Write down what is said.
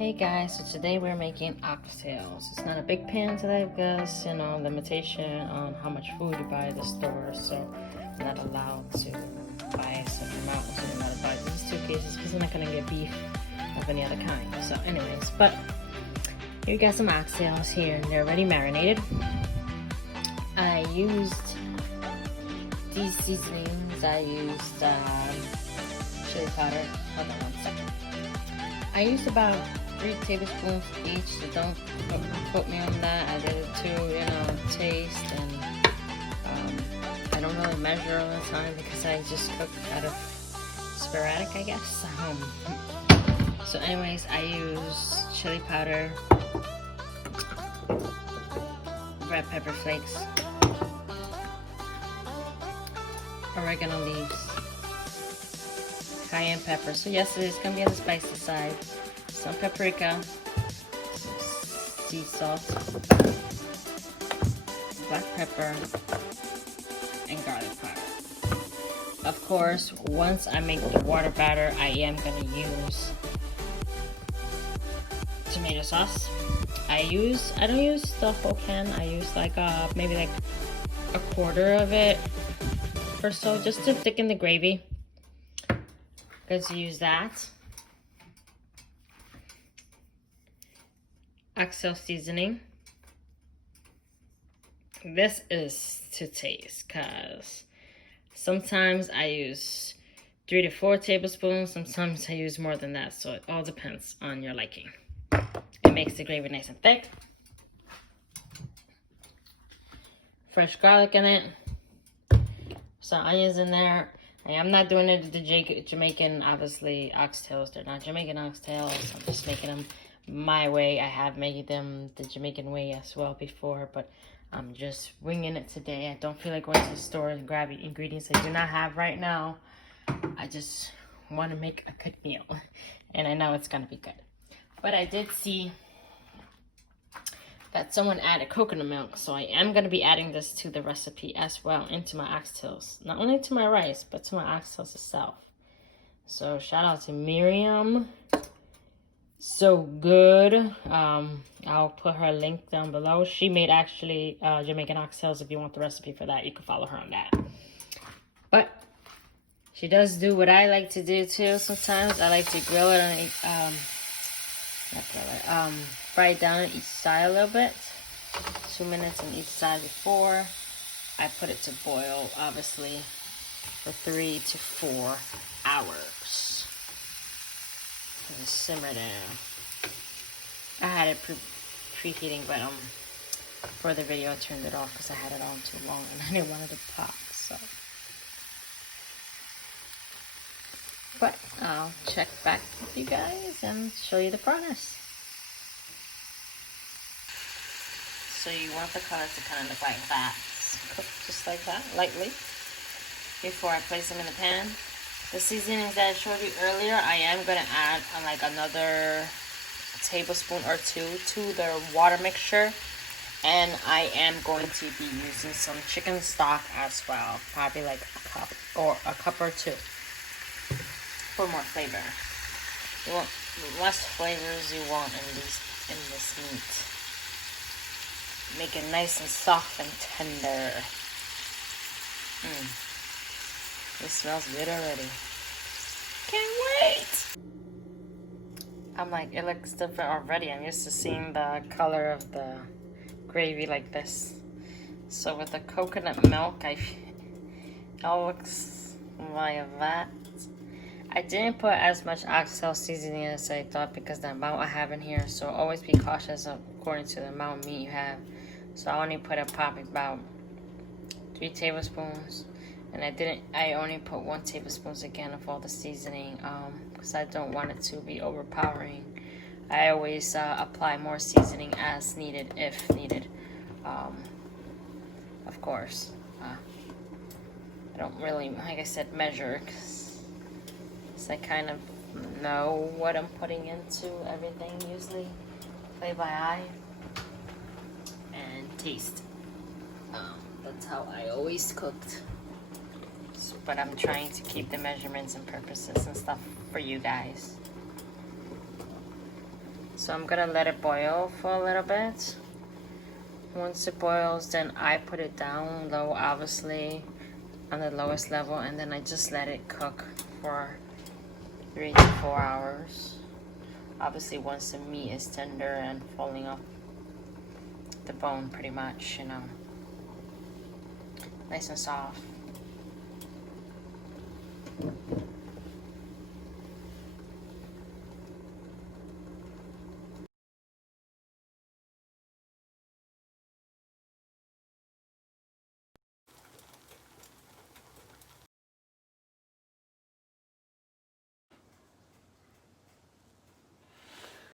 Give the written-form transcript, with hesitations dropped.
Hey guys, so today we're making oxtails. It's not a big pan today because, limitation on how much food you buy at the store, so I'm not allowed to buy such amount, so I'm not allowed these 2 cases because I'm not gonna get beef of any other kind. So anyways, but here you got some oxtails here and they're already marinated. I used these seasonings. I used chili powder. Hold on 1 second. I used about 3 tablespoons each, so don't quote me on that. I did it to, taste, and I don't really measure all the time because I just cook out of sporadic, I guess. So anyways, I use chili powder, red pepper flakes, oregano leaves, cayenne pepper. So yes, it's gonna be on the spicy side. Some paprika, sea salt, black pepper, and garlic powder. Of course, once I make the water batter, I am gonna use tomato sauce. I don't use the whole can. I use maybe like a quarter of it or so, just to thicken the gravy. Let's use that. Oxtail seasoning. This is to taste, cause sometimes I use 3 to 4 tablespoons. Sometimes I use more than that, so it all depends on your liking. It makes the gravy nice and thick. Fresh garlic in it. Some onions in there. I am not doing it the Jamaican, obviously, oxtails. They're not Jamaican oxtails. I'm just making them my way. I have made them the Jamaican way as well before, but I'm just winging it today. I don't feel like going to the store and grabbing ingredients I do not have right now. I just want to make a good meal, and I know it's going to be good. But I did see that someone added coconut milk, so I am going to be adding this to the recipe as well, into my oxtails. Not only to my rice, but to my oxtails itself. So shout out to Miriam. So good. I'll put her link down below. She made actually Jamaican oxtails. If you want the recipe for that, you can follow her on that. But she does do what I like to do too. Sometimes I like to grill it and fry it down on each side a little bit. 2 minutes on each side before I put it to boil, obviously, for 3 to 4 hours. And simmer down. I had it preheating, but for the video I turned it off because I had it on too long and I didn't want it to pop. So, but I'll check back with you guys and show you the progress. So you want the color to kind of look like that. Cook just like that, lightly, before I place them in the pan. The seasonings that I showed you earlier, I am going to add another tablespoon or 2 to the water mixture. And I am going to be using some chicken stock as well. Probably like a cup or a cup or 2 for more flavor. You want less flavors you want in this meat. Make it nice and soft and tender. This smells good already. Can't wait! I'm like, it looks different already. I'm used to seeing the color of the gravy like this. So with the coconut milk, it all looks like that. I didn't put as much oxtail seasoning as I thought because the amount I have in here. So always be cautious according to the amount of meat you have. So I only put about 3 tablespoons. And I only put 1 tablespoon again of all the seasoning because I don't want it to be overpowering. I always apply more seasoning as needed, if needed. Of course. I don't really, like I said, measure because I kind of know what I'm putting into everything usually. Play by eye and taste. That's how I always cooked. But I'm trying to keep the measurements and purposes and stuff for you guys. So I'm gonna let it boil for a little bit. Once it boils, then I put it down low, obviously, on the lowest level, and then I just let it cook for 3 to 4 hours. Obviously, once the meat is tender and falling off the bone pretty much, you know, nice and soft.